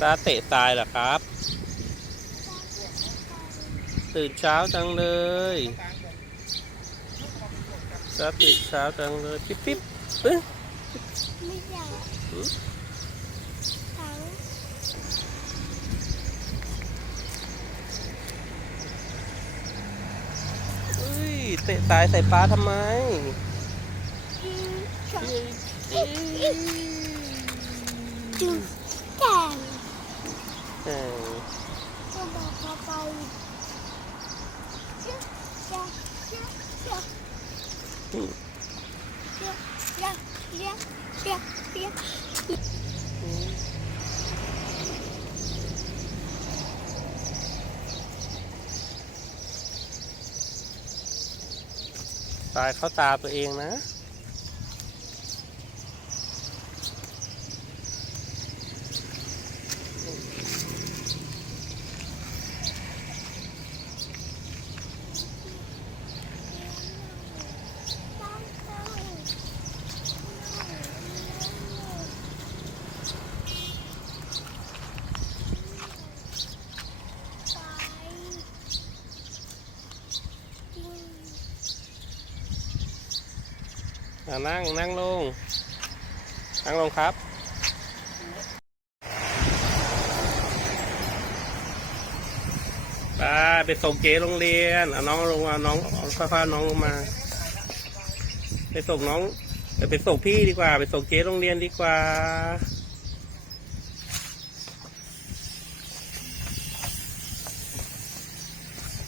ตาเตะตายเหรอครับ ตื่นเช้าจังเลยตาตื่นเช้าจังเลย ปิ๊บปิ๊บเอ้ยไม่ใช่ถังเอ้ยเตะตายใส่ป้าทำไมอืมสองเอ้ยจุดแต่ง เออก็บอกพอไปเยอะเยอะเยอเยอะอืมเยอะเยอะเยอะเยอะเยอตายเข้าตาตัวเองนะ อ่า นั่งนั่งลง นั่งลงครับ ไปไปส่งเก๋โรงเรียนเอาน้องลงมาน้องเอาค่อยๆน้องลงมา ไปส่งน้องไปไปส่งพี่ดีกว่า ไปส่งเก๋โรงเรียนดีกว่า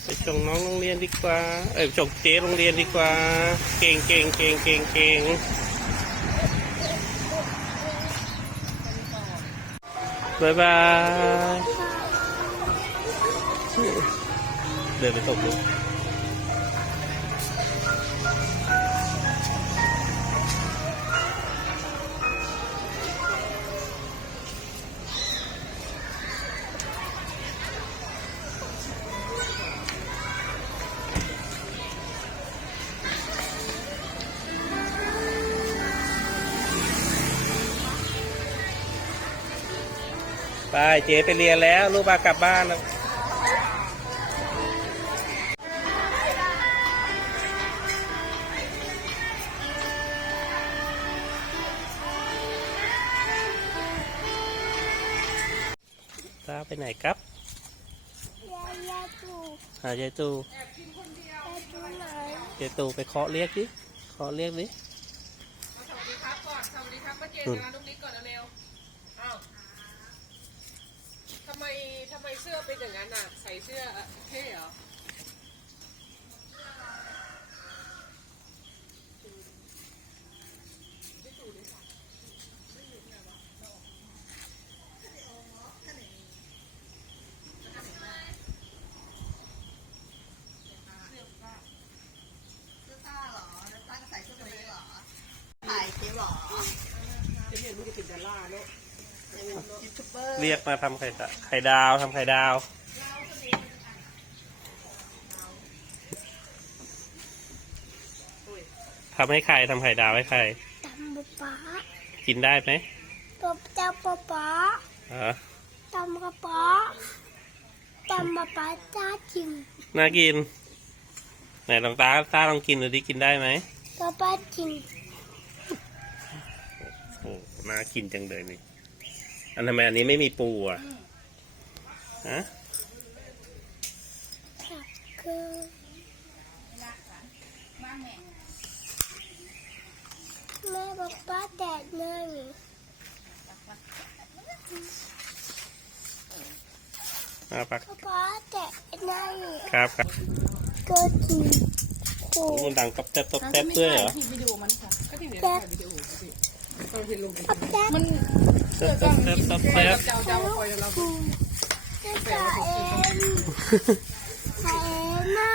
ไป ส่งน้องโรงเรียนดีกว่า เอ้ยไปส่งเจ๊โรงเรียนดีกว่า เก่งเก่งเก่งเก่งเก่งบายบาย เดินไปส่งลูก ไปเจ๊ไปเรียนแล้ว ลูกมากลับบ้านแล้วตาไปไหนครับยายาตูหายายตูยาตูไหนยายตูไปเคาะเรียกดิเคาะเรียกดิสวัสดีครับก่อน สวัสดีครับป้าเจนอืมนะลูกนิกก่อนเร็วๆอ้าว ทำไมทำไมเสื้อเป็นอย่างนั้นอะ ใส่เสื้อเท่เหรอ ถ่ายคลิปเหรอ จะเห็นมึงจะติดดอลลาร์เนาะ ยูทูบ เบอร์เรียกมาทำไข่ดาไข่ดาวทำไข่ดาวทำให้ใครทำไข่ดาวให้ใครตำปะป๊ากินได้ไหมตบตำปะป๊าอ๋อตำปะป๊าตำปะป๊าจ้าจริงน่ากินไหนลองตาตาลองกินดูดิกินได้ไหมปะป๊าจริงโอ้น่ากินจังเลยนี่ อันทำไมอันนี้ไม่มีปูอะฮะค่ะคือแม่ป๊าป๊าแดดเลยมาปักป๊าป๊าแดดเลยครับครับก็จริงโอ้มันดังกับแทบตบแทบด้วยเหรอวิดีโอมันค่ะก็ที่เนี่ยถ่ายวิดีโอสิตอนเห็นลงไปป๊าแดดมัน แทบตบแทบตบไปแทบกับเจ้าเจ้าคอยเราอืมจะจ่าเองจ่าเองนะ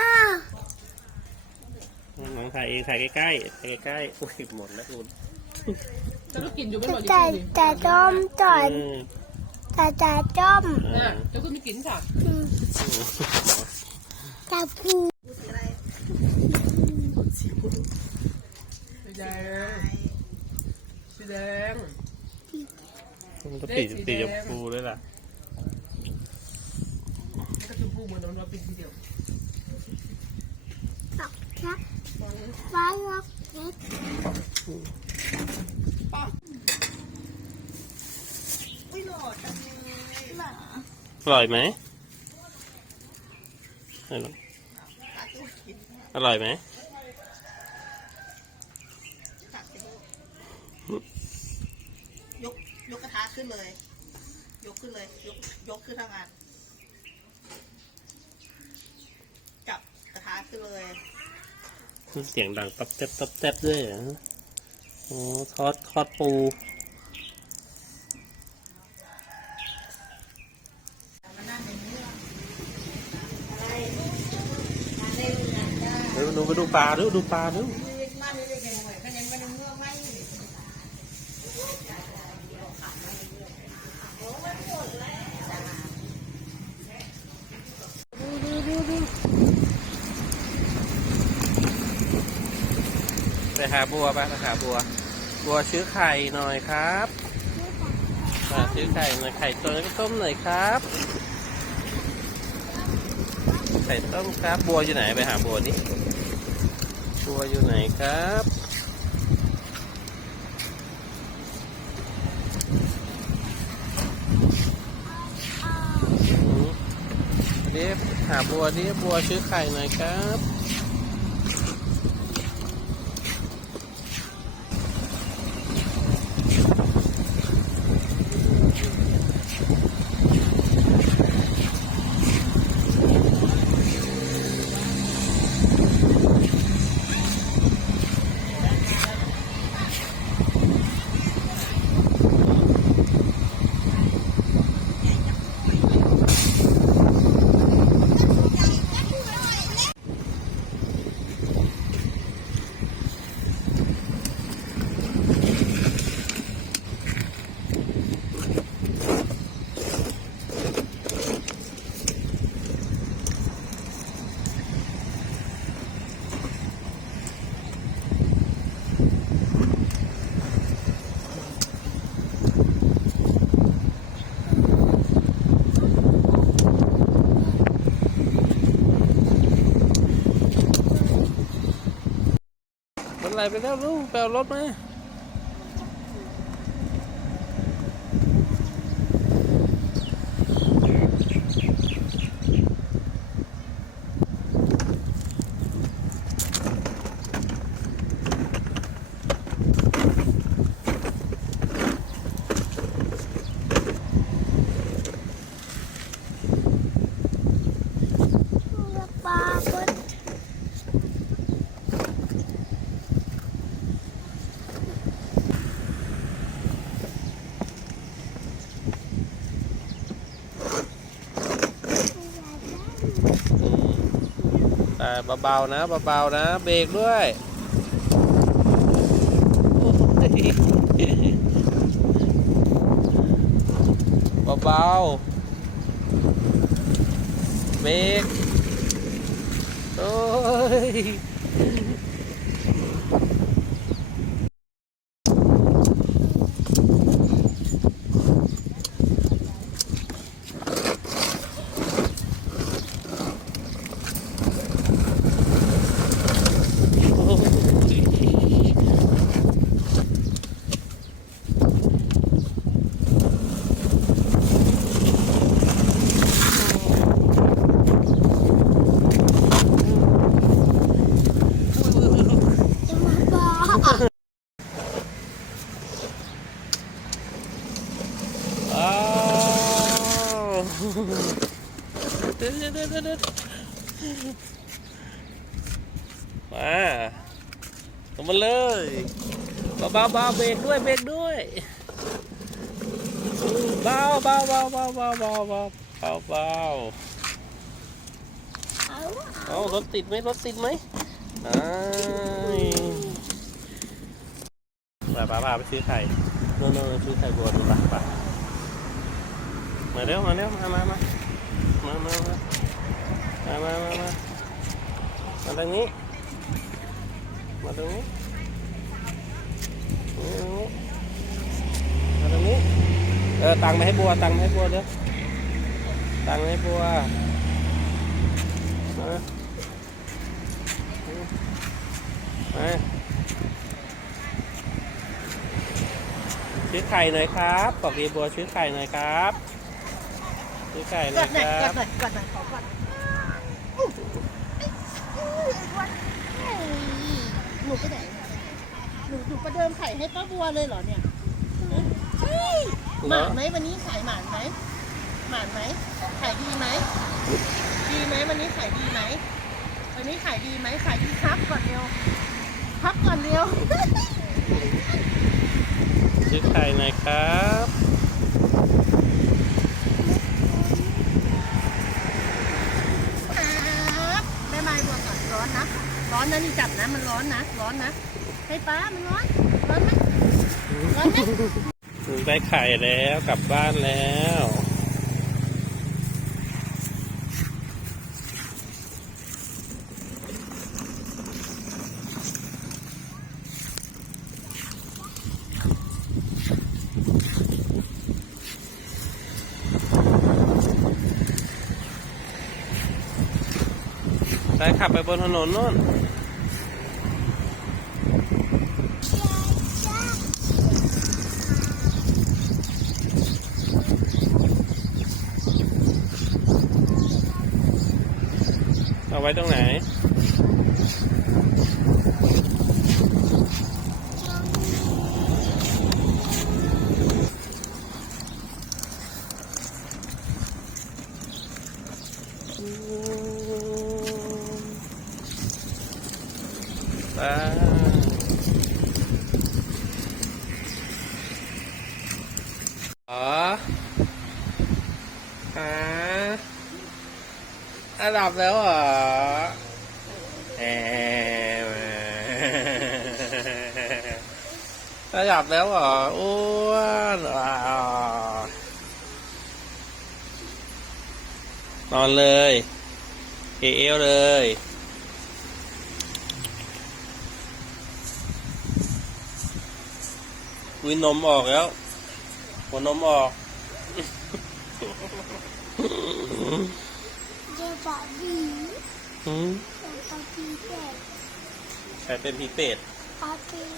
น้องถ่ายเองถ่ายใกล้ๆถ่ายใกล้ๆอุ้ยหมดแล้วคุณจะต้องกินอยู่ไม่หมดอยู่แต่แต่ต้มจ่อนแต่แต่ต้มอะจะคุณไม่กินค่ะอืมแต่ผูสีแดงสีแดง มันจะสีสีชมพูด้วยล่ะก็ชมพูเหมือนเราเป็นทีเดียวตอกครับฟล็อกเก็ตอร่อยไหมอร่อยไหม ขึ้นเลย ยกขึ้นเลย ยกยกขึ้นทำงาน จับกระทะขึ้นเลยเสียงดังตับเต็บตับเต็บด้วยเหรอโอ้ทอดทอดปูเดี๋ยวดูไปดูปลาดูดูปลาดู ไปหาบัวไปไปหาบัว บัวซื้อไข่หน่อยครับมาซื้อไข่หน่อยไข่ตัวต้มหน่อยครับ ไข่ต้มครับ บัวอยู่ไหนไปหาบัวดิบัวอยู่ไหนครับเดฟหาบัวดิบัวซื้อไข่หน่อยครับ ไหลไปแล้วลูกแปลรถมา เบาๆนะเบาๆนะ เบรกด้วยเบาๆเบรกโอ้ย เดี๋ยวเดี๋ยวเดี๋ยวเดี๋ยวมาลงมาเลยเบาๆเบาๆเบรกด้วยเบรกด้วยเบาเบาเบาเบาเบาเบาเบาเบาเบาเอาเอารถติดไหมรถติดไหมอ้ายมาป้าป้าไปซื้อไข่โน่นโน่นซื้อไข่บัวดูป่ะป่ะมาเร็วมาเร็วมามามา มามามามามามามาตรงนี้ มาตรงนี้มาตรงนี้เออตังไปให้บัวตังไปให้บัวเด้อตังให้บัวมามาซื้อไข่หน่อยครับบอกดีบัวซื้อไข่หน่อยครับ ซื้อไข่หกน่อดยหน่อยคกรัดบหน่อยกดหน่อยขอกดหนูไปไหนหนูหนูประเดิมไข่ให้ป้าบัวเลยเหรอเนี่ยใช่หมานไหมวันนี้ขายหมานไหมหมานไหมขายดีไหมดีไหมวันนี้ขายดีไหมวันนี้ขายดีไหมขายดีครับก่อนเร็วพับก่อนเร็วซื้อไข่หน่อยครับครับ ร้อนนะนี่จับนะ มันร้อนนะ ร้อนนะให้ป้ามันร้อน ร้อนไหมร้อนไหม ได้ไข่แล้วกลับบ้านแล้ว ไปขับไปบนถนนนู่นเอาไว้ตรงไหน ไปอ๋อฮะอะ หลับแล้วเหรอแอมอะหลับแล้วเหรออ้วนอนอนเลยเอเอวเลยวินนมออกแล้วหัวนมออก เจ้าปะบีหืมเจ้าปะบีเด็กใครเป็นผีเป็ดปะบีเด็ก